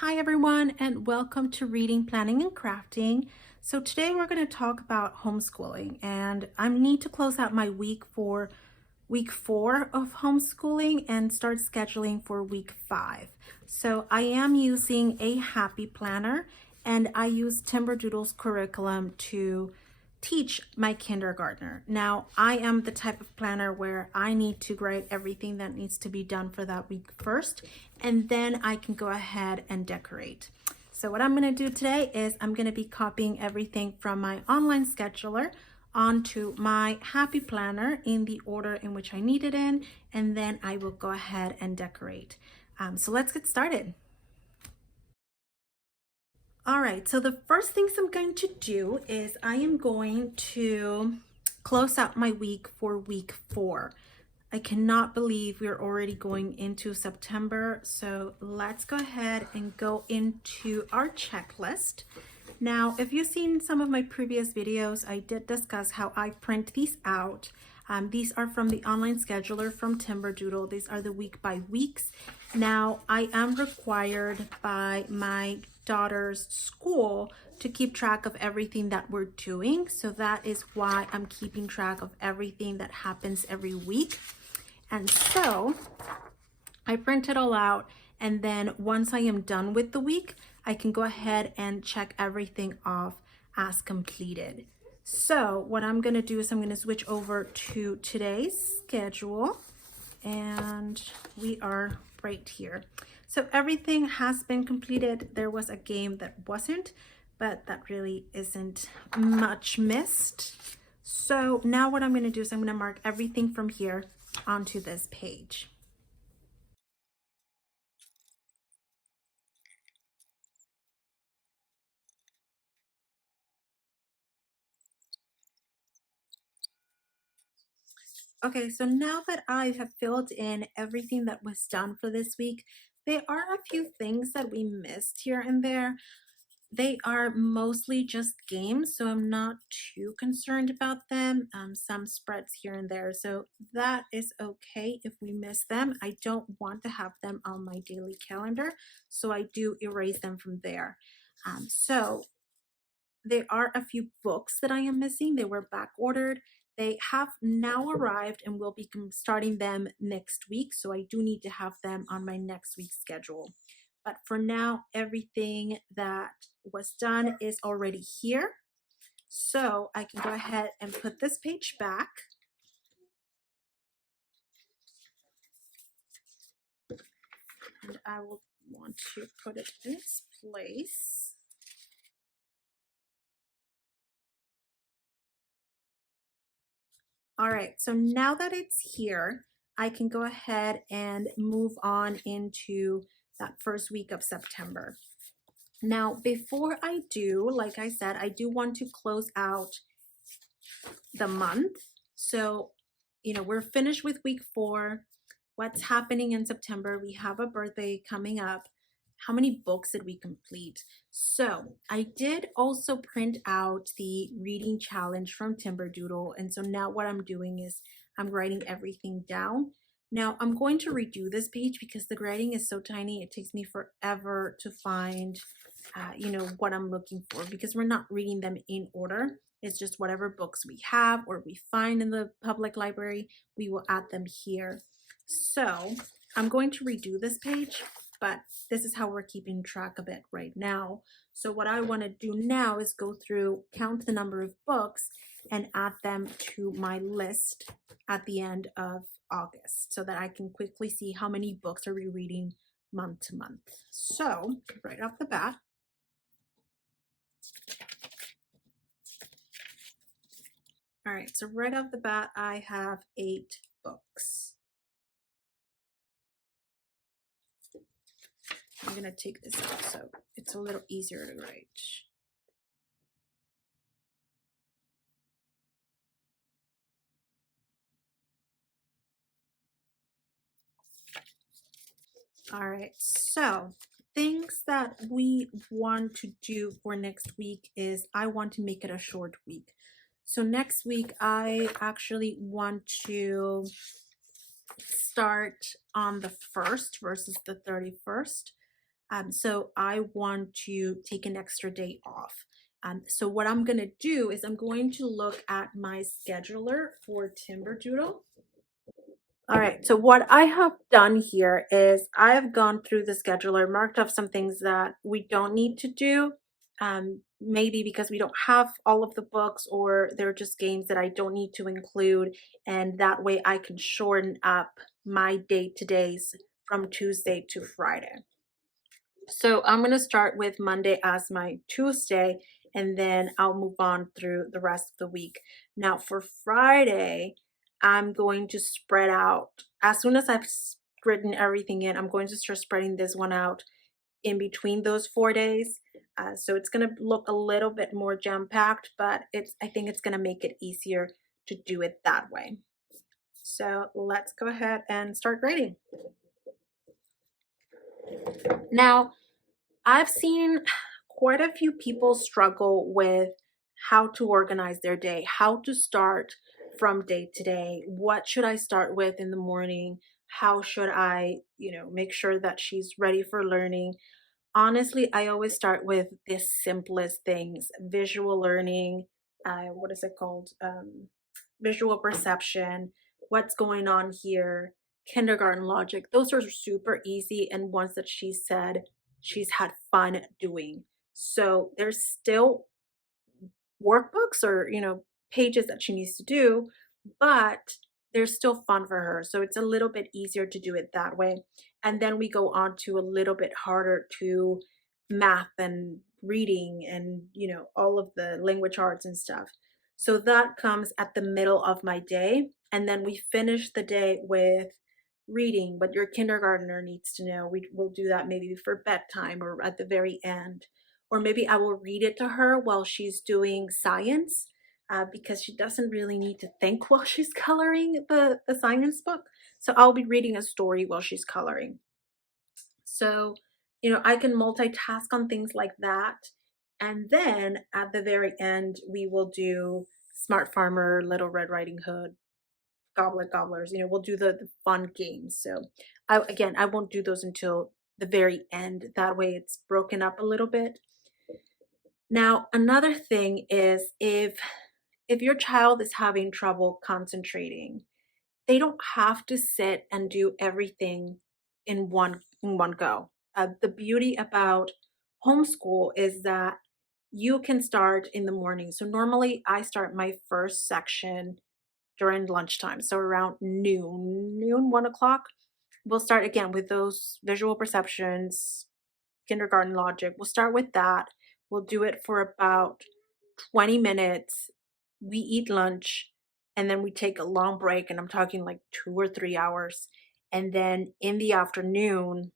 Hi everyone, and welcome to Reading, Planning, and Crafting. So today we're going to talk about homeschooling, and I need to close out my week for week 4 of homeschooling and start scheduling for week 5. So I am using a happy planner, and I use Timberdoodle's curriculum to teach my kindergartner. Now, I am the type of planner where I need to write everything that needs to be done for that week first, and then I can go ahead and decorate. So what I'm going to do today is I'm going to be copying everything from my online scheduler onto my happy planner in the order in which I need it in, and then I will go ahead and decorate. So let's get started. All right, so the first things I'm going to do is I am going to close out my week for week 4. I cannot believe we're already going into September, so let's go ahead and go into our checklist. Now, if you've seen some of my previous videos, I did discuss how I print these out. These are from the online scheduler from Timberdoodle. These are the week by weeks. Now, I am required by my daughter's school to keep track of everything that we're doing. So that is why I'm keeping track of everything that happens every week. And so I print it all out, and then once I am done with the week, I can go ahead and check everything off as completed. So what I'm going to do is I'm going to switch over to today's schedule, and we are right here. So everything has been completed. There was a game that wasn't, but that really isn't much missed. So now what I'm going to do is I'm going to mark everything from here onto this page. Okay, so now that I have filled in everything that was done for this week, there are a few things that we missed here and there. They are mostly just games, so I'm not too concerned about them. Some spreads here and there, so that is okay if we miss them. I don't want to have them on my daily calendar, so I do erase them from there. So there are a few books that I am missing. They were back ordered. They have now arrived and we'll be starting them next week. So I do need to have them on my next week's schedule. But for now, everything that was done is already here. So I can go ahead and put this page back. And I will want to put it in its place. All right, so now that it's here, I can go ahead and move on into that first week of September. Now, before I do, like I said, I do want to close out the month. So, we're finished with week 4. What's happening in September? We have a birthday coming up. How many books did we complete? So I did also print out the reading challenge from Timberdoodle. And so now what I'm doing is I'm writing everything down. Now I'm going to redo this page because the writing is so tiny. It takes me forever to find, what I'm looking for, because we're not reading them in order. It's just whatever books we have or we find in the public library, we will add them here. So I'm going to redo this page, but this is how we're keeping track of it right now. So what I want to do now is go through, count the number of books, and add them to my list at the end of August so that I can quickly see how many books are we reading month to month. So right off the bat, all right, so right off the bat, I have 8 books. I'm going to take this out so it's a little easier to write. All right, so things that we want to do for next week is I want to make it a short week. So next week, I actually want to start on the 1st versus the 31st. So I want to take an extra day off. So what I'm going to do is I'm going to look at my scheduler for Timberdoodle. All right, so what I have done here is I have gone through the scheduler, marked off some things that we don't need to do, maybe because we don't have all of the books or they're just games that I don't need to include, and that way I can shorten up my day-to-days from Tuesday to Friday. So I'm going to start with Monday as my Tuesday, and then I'll move on through the rest of the week. Now for Friday, I'm going to spread out. As soon as I've written everything in, I'm going to start spreading this one out in between those 4 days. So it's going to look a little bit more jam-packed, but I think it's going to make it easier to do it that way. So let's go ahead and start grading. Now, I've seen quite a few people struggle with how to organize their day, how to start from day to day. What should I start with in the morning? How should I, make sure that she's ready for learning? Honestly, I always start with the simplest things: visual learning, what is it called? Visual perception, what's going on here, kindergarten logic. Those are super easy and ones that she said she's had fun doing. So there's still workbooks or pages that she needs to do, but they're still fun for her, so it's a little bit easier to do it that way. And then we go on to a little bit harder to math and reading and all of the language arts and stuff. So that comes at the middle of my day, and then we finish the day with reading what your kindergartner needs to know. We will do that maybe for bedtime or at the very end, or maybe I will read it to her while she's doing science, because she doesn't really need to think while she's coloring the science book. So I'll be reading a story while she's coloring. So, I can multitask on things like that. And then at the very end, we will do Smart Farmer, Little Red Riding Hood, Goblet Gobblers. We'll do the fun games. So I won't do those until the very end. That way it's broken up a little bit. Now, another thing is if your child is having trouble concentrating, they don't have to sit and do everything in one go. The beauty about homeschool is that you can start in the morning. So normally I start my first section during lunchtime, so around noon, 1 o'clock. We'll start again with those visual perceptions, kindergarten logic. We'll start with that. We'll do it for about 20 minutes. We eat lunch and then we take a long break, and I'm talking like 2 or 3 hours. And then in the afternoon,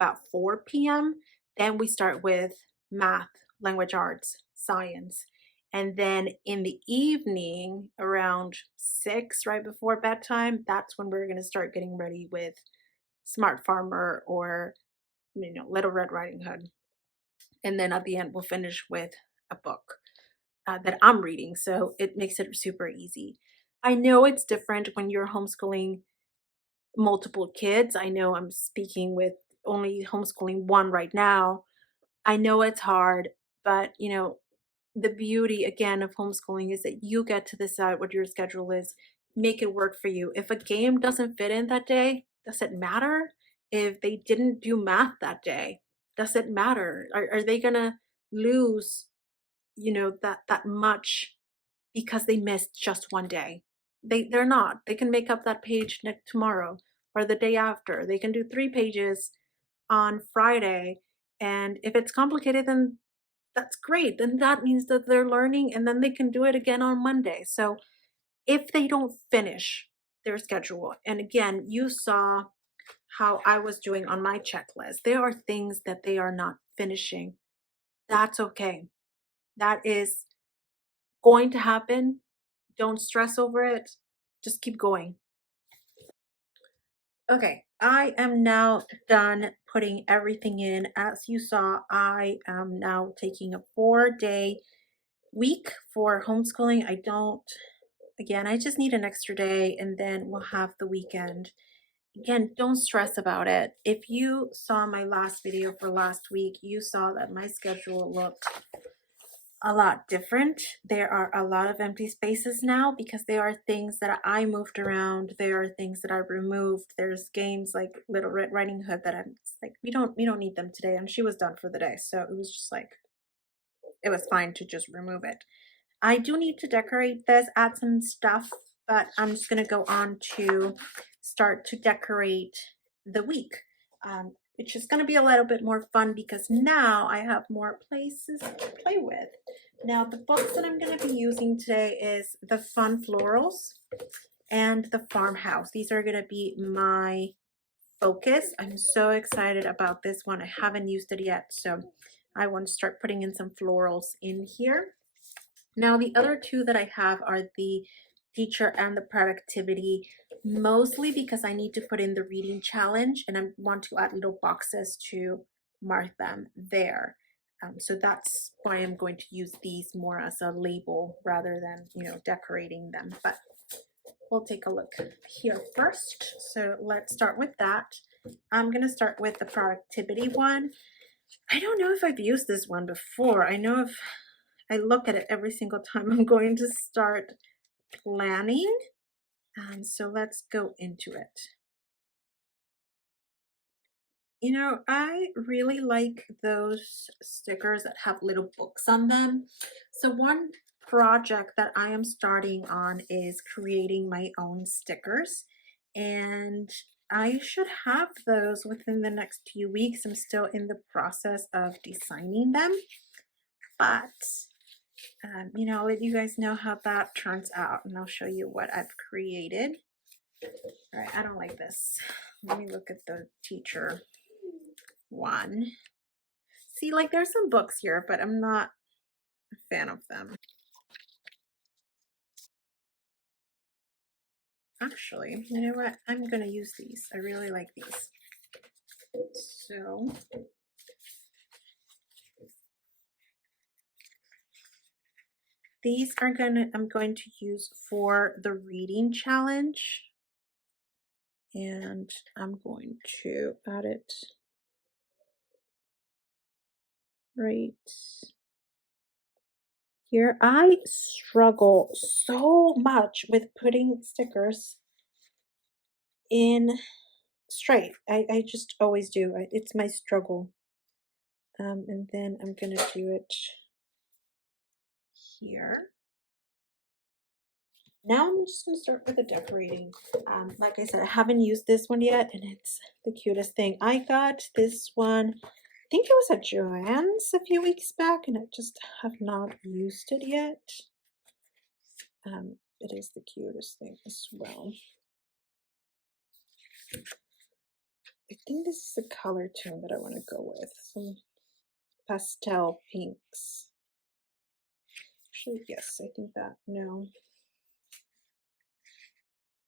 about 4 p.m., then we start with math, language arts, science. And then in the evening, around 6, right before bedtime, that's when we're going to start getting ready with Smart Farmer or Little Red Riding Hood. And then at the end, we'll finish with a book that I'm reading. So it makes it super easy. I know it's different when you're homeschooling multiple kids. I know I'm speaking with only homeschooling one right now. I know it's hard, but the beauty again of homeschooling is that you get to decide what your schedule is, make it work for you. If a game doesn't fit in that day, does it matter? If they didn't do math that day, does it matter? Are they gonna lose, that much because they missed just one day? They're not. They can make up that page next tomorrow or the day after. They can do 3 pages on Friday. And if it's complicated, then that's great. Then that means that they're learning and then they can do it again on Monday. So if they don't finish their schedule, and again, you saw how I was doing on my checklist, there are things that they are not finishing. That's okay. That is going to happen. Don't stress over it. Just keep going. Okay, I am now done putting everything in. As you saw, I am now taking a 4-day week for homeschooling. I just need an extra day and then we'll have the weekend. Again, don't stress about it. If you saw my last video for last week, you saw that my schedule looked a lot different. There are a lot of empty spaces now because there are things that I moved around. There are things that I removed. There's games like Little Red Riding Hood that I'm just like, we don't need them today. And she was done for the day. So it was just like, it was fine to just remove it. I do need to decorate this, add some stuff, but I'm just gonna go on to start to decorate the week, which is gonna be a little bit more fun because now I have more places to play with. Now the books that I'm gonna be using today is the Fun Florals and the Farmhouse. These are gonna be my focus. I'm so excited about this one. I haven't used it yet, so I want to start putting in some florals in here. Now, the other two that I have are the teacher and the productivity, mostly because I need to put in the reading challenge and I want to add little boxes to mark them there. So that's why I'm going to use these more as a label rather than, decorating them. But we'll take a look here first. So let's start with that. I'm going to start with the productivity one. I don't know if I've used this one before. I know if I look at it every single time I'm going to start planning. So let's go into it. I really like those stickers that have little books on them. So one project that I am starting on is creating my own stickers. And I should have those within the next few weeks. I'm still in the process of designing them. But I'll let you guys know how that turns out and I'll show you what I've created. All right, I don't like this. Let me look at the teacher one. See, like there's some books here, but I'm not a fan of them. Actually, you know what? I'm gonna use these. I really like these. So these are I'm going to use for the reading challenge. And I'm going to add it right here. I struggle so much with putting stickers in straight. I just always do. It's my struggle. And then I'm gonna do it here. Now I'm just gonna start with the decorating. Like I said, I haven't used this one yet, and it's the cutest thing. I got this one, I think it was at Joann's a few weeks back, and I just have not used it yet. It is the cutest thing as well. I think this is the color tone that I want to go with. Some pastel pinks. Actually, yes, I think that, no.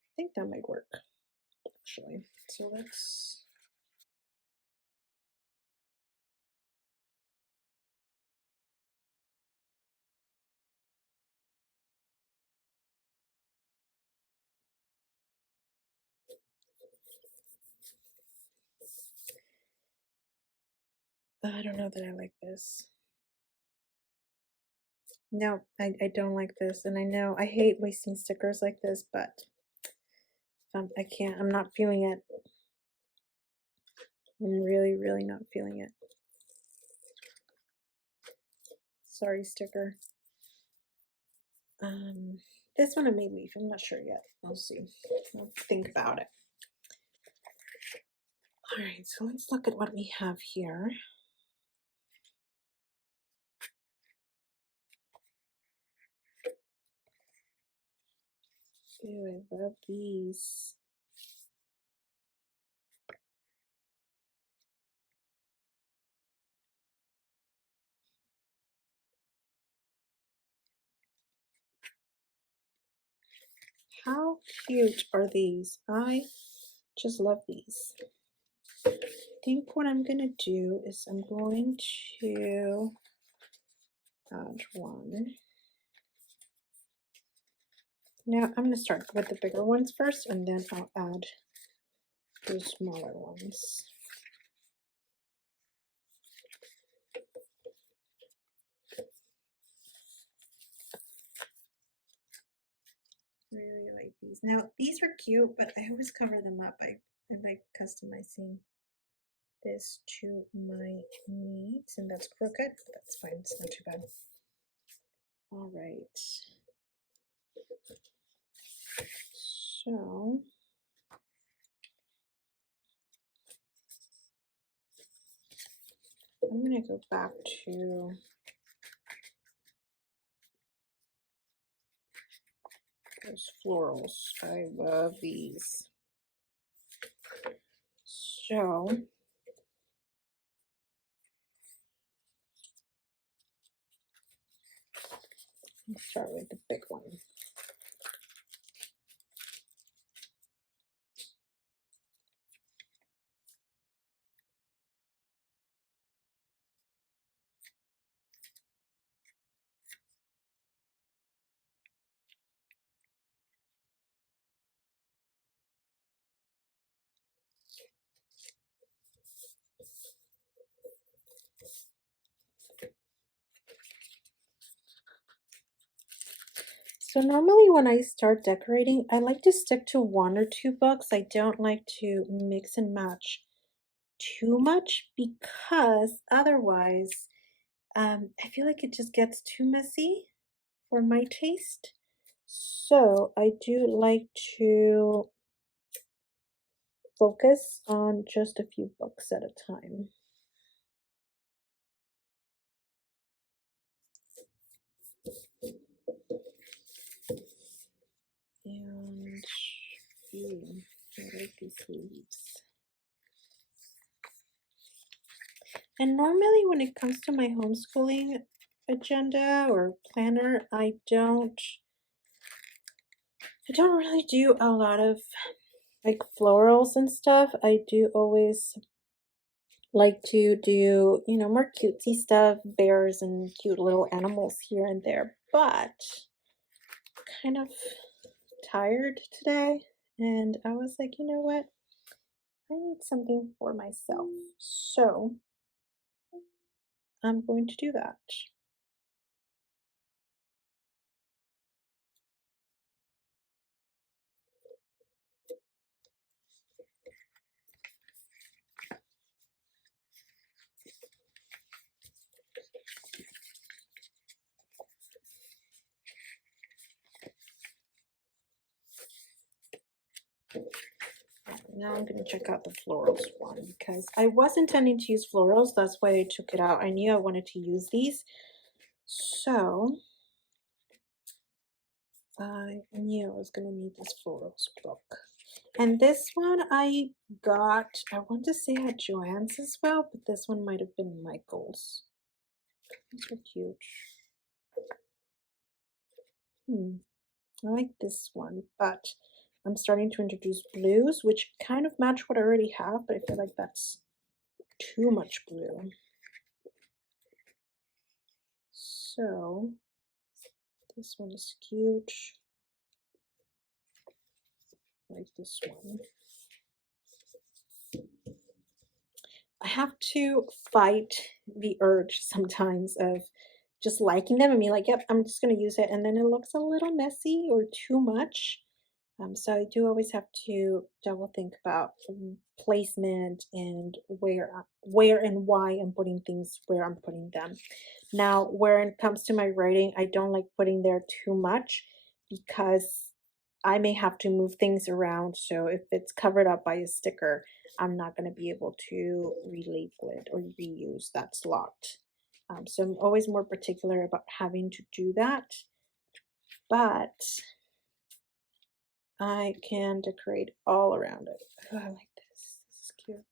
I think that might work, actually. So let's... I don't know that I like this. No, I don't like this. And I know I hate wasting stickers like this, but I can't. I'm not feeling it. I'm really, really not feeling it. Sorry, sticker. This one I may leave. I'm not sure yet. We'll see. I'll think about it. All right, so let's look at what we have here. Ew, I love these. How cute are these? I just love these. I think what I'm gonna do is I'm going to add one. Now I'm gonna start with the bigger ones first and then I'll add the smaller ones. Really like these. Now these are cute, but I always cover them up. I like customizing this to my needs, and that's crooked. That's fine. It's not too bad. All right. So I'm gonna go back to those florals. I love these. So let's start with the big one. So normally when I start decorating, I like to stick to 1 or 2 books. I don't like to mix and match too much because otherwise I feel like it just gets too messy for my taste. So I do like to focus on just a few books at a time. And I like these leaves. And normally when it comes to my homeschooling agenda or planner, I don't really do a lot of like florals and stuff. I do always like to do, more cutesy stuff, bears and cute little animals here and there. But kind of tired today, and I was like, you know what? I need something for myself. So I'm going to do that. Now I'm going to check out the florals one because I was intending to use florals. That's why I took it out. I knew I wanted to use these. So I knew I was going to need this florals book. And this one I got, I want to say at Joann's as well, but this one might have been Michael's. These are cute. I like this one, but I'm starting to introduce blues, which kind of match what I already have, but I feel like that's too much blue. So this one is cute. Like this one. I have to fight the urge sometimes of just liking them and being like, yep, I'm just going to use it. And then it looks a little messy or too much. So I do always have to double think about placement and where and why I'm putting things where I'm putting them. Now, when it comes to my writing, I don't like putting there too much because I may have to move things around. So if it's covered up by a sticker, I'm not going to be able to relabel it or reuse that slot. So I'm always more particular about having to do that. But I can decorate all around it. Oh, I like this. This is cute.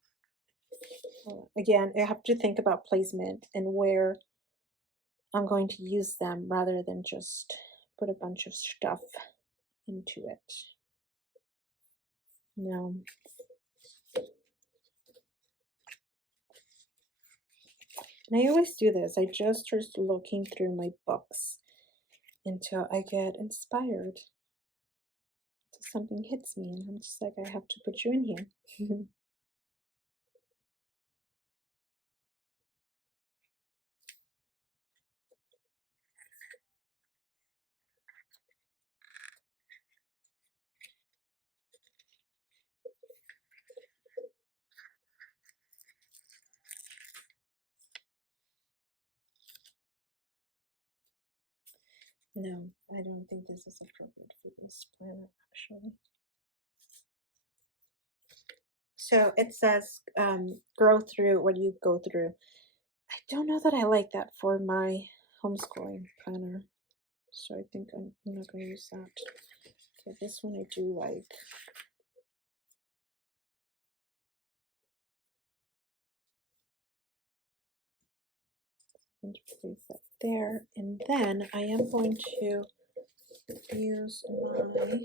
Again, I have to think about placement and where I'm going to use them rather than just put a bunch of stuff into it. No. And I always do this. I just start looking through my books until I get inspired to something hits me and I'm just like, I have to put you in here. No, I don't think this is appropriate for this planner, actually. So it says, grow through what you go through. I don't know that I like that for my homeschooling planner. So I think I'm not going to use that. Okay, this one I do like. I'm going to place that there. And then I am going to use my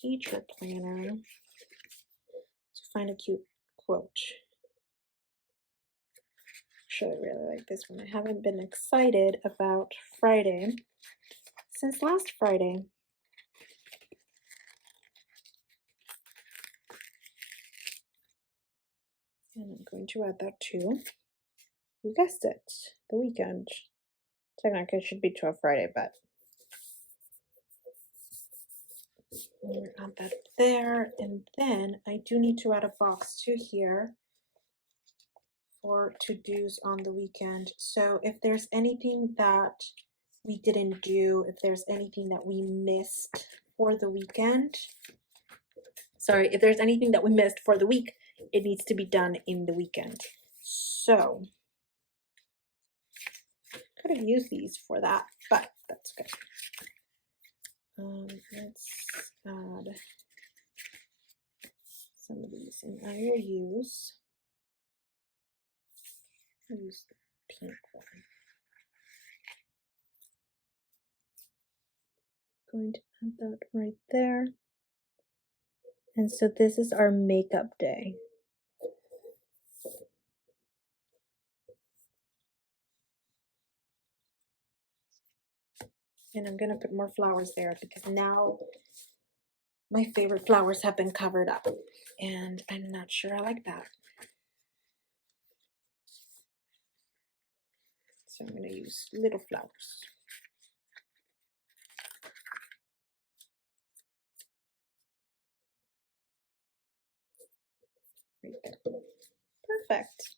teacher planner to find a cute quote. Actually, I really like this one. I haven't been excited about Friday since last Friday. And I'm going to add that too. You guessed it, the weekend. Technically, it should be 12 Friday, but I'm going to add that there. And then I do need to add a box to here for to-dos on the weekend. So if there's anything that we didn't do, if there's anything that we missed for the weekend, sorry, if there's anything that we missed for the week, it needs to be done in the weekend. So could have used these for that, but that's good. Let's add some of these, and I will use the pink one. Going to add that right there. And so this is our makeup day. And I'm gonna put more flowers there because now my favorite flowers have been covered up and I'm not sure I like that. So I'm gonna use little flowers. Right there. Perfect.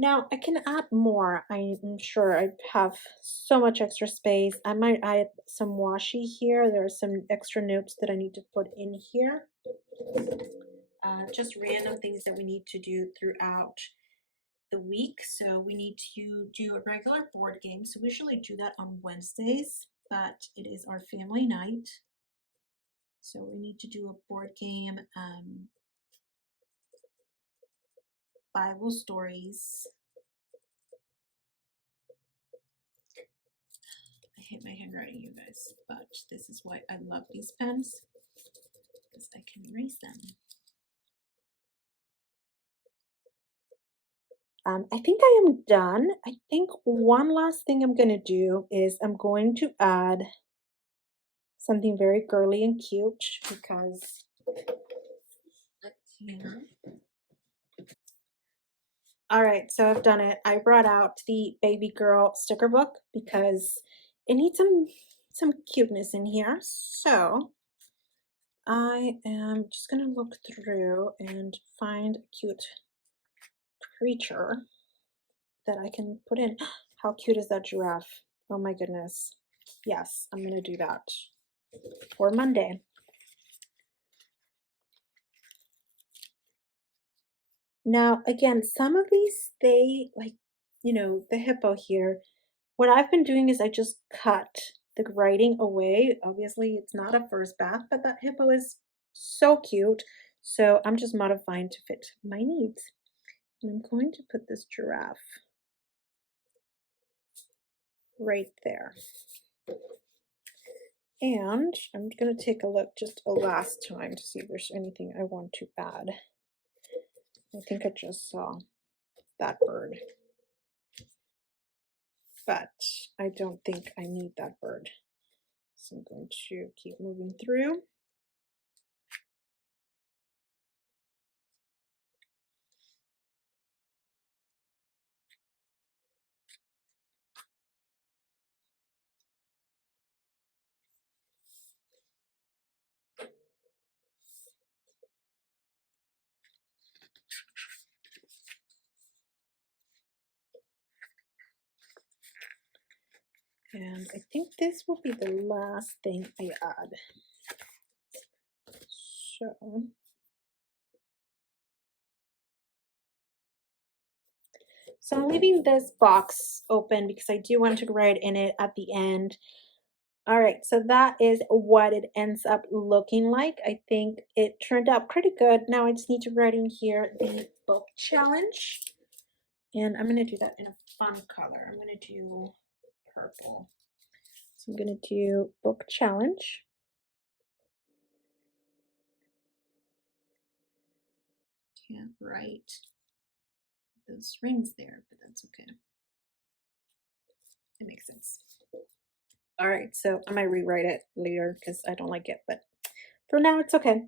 Now I can add more. I'm sure I have so much extra space. I might add some washi here. There are some extra notes that I need to put in here. Just random things that we need to do throughout the week. So we need to do a regular board game. So we usually do that on Wednesdays, but it is our family night. So we need to do a board game, Bible stories. I hate my handwriting, you guys, but this is why I love these pens, because I can erase them. I think I am done. I think one last thing I'm going to do is I'm going to add something very girly and cute because all right, so I've done it. I brought out the baby girl sticker book because it needs some cuteness in here. So I am just gonna look through and find a cute creature that I can put in. How cute is that giraffe? Oh my goodness. Yes, I'm gonna do that for Monday. Now, again, some of these, they like, the hippo here. What I've been doing is I just cut the writing away. Obviously, it's not a first bath, but that hippo is so cute. So I'm just modifying to fit my needs. And I'm going to put this giraffe right there. And I'm going to take a look just a last time to see if there's anything I want to add. I think I just saw that bird, but I don't think I need that bird. So I'm going to keep moving through. And I think this will be the last thing I add. So I'm leaving this box open because I do want to write in it at the end. All right, so that is what it ends up looking like. I think it turned out pretty good. Now I just need to write in here the book challenge. And I'm gonna do that in a fun color. I'm gonna do purple. So I'm gonna do book challenge. Can't write those rings there, but that's okay. It makes sense. All right, so I might rewrite it later because I don't like it, but for now it's okay.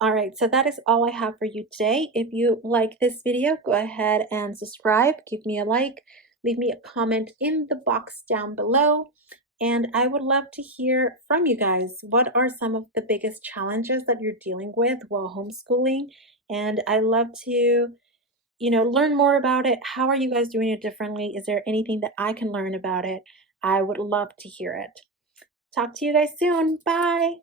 All right, so that is all I have for you today. If you like this video, go ahead and subscribe, give me a like, leave me a comment in the box down below. And I would love to hear from you guys. What are some of the biggest challenges that you're dealing with while homeschooling? And I love to, learn more about it. How are you guys doing it differently? Is there anything that I can learn about it? I would love to hear it. Talk to you guys soon. Bye.